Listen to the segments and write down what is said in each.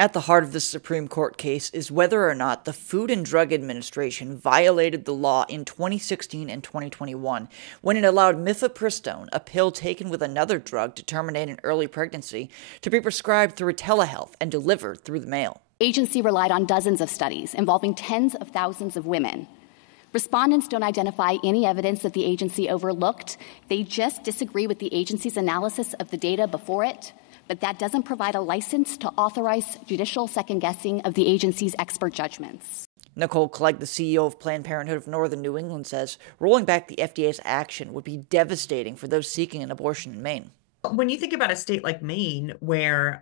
At the heart of this Supreme Court case is whether or not the Food and Drug Administration violated the law in 2016 and 2021 when it allowed mifepristone, a pill taken with another drug to terminate an early pregnancy, to be prescribed through telehealth and delivered through the mail. Agency relied on dozens of studies involving tens of thousands of women. Respondents don't identify any evidence that the agency overlooked. They just disagree with the agency's analysis of the data before it. But that doesn't provide a license to authorize judicial second-guessing of the agency's expert judgments. Nicole Clegg, the CEO of Planned Parenthood of Northern New England, says rolling back the FDA's action would be devastating for those seeking an abortion in Maine. When you think about a state like Maine, where,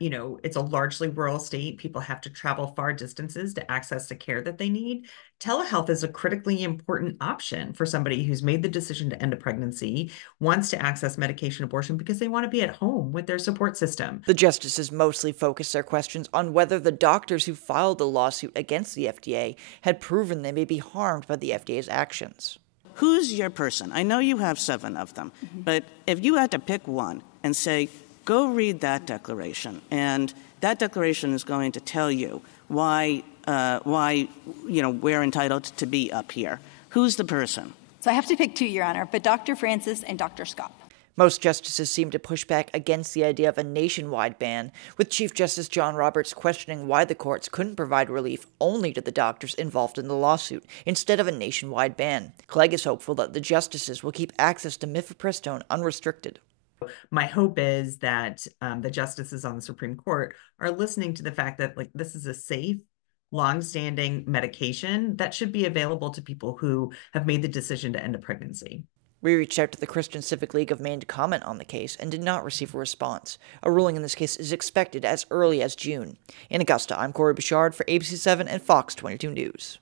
it's a largely rural state, people have to travel far distances to access the care that they need. Telehealth is a critically important option for somebody who's made the decision to end a pregnancy, wants to access medication abortion because they want to be at home with their support system. The justices mostly focused their questions on whether the doctors who filed the lawsuit against the FDA had proven they may be harmed by the FDA's actions. Who's your person? I know you have 7 of them, but if you had to pick one and say, go read that declaration, and that declaration is going to tell you why we're entitled to be up here, who's the person? So I have to pick 2, Your Honor, but Dr. Francis and Dr. Scott. Most justices seem to push back against the idea of a nationwide ban, with Chief Justice John Roberts questioning why the courts couldn't provide relief only to the doctors involved in the lawsuit, instead of a nationwide ban. Clegg is hopeful that the justices will keep access to mifepristone unrestricted. My hope is that the justices on the Supreme Court are listening to the fact that this is a safe, long-standing medication that should be available to people who have made the decision to end a pregnancy. We reached out to the Christian Civic League of Maine to comment on the case and did not receive a response. A ruling in this case is expected as early as June. In Augusta, I'm Corey Bouchard for ABC7 and Fox 22 News.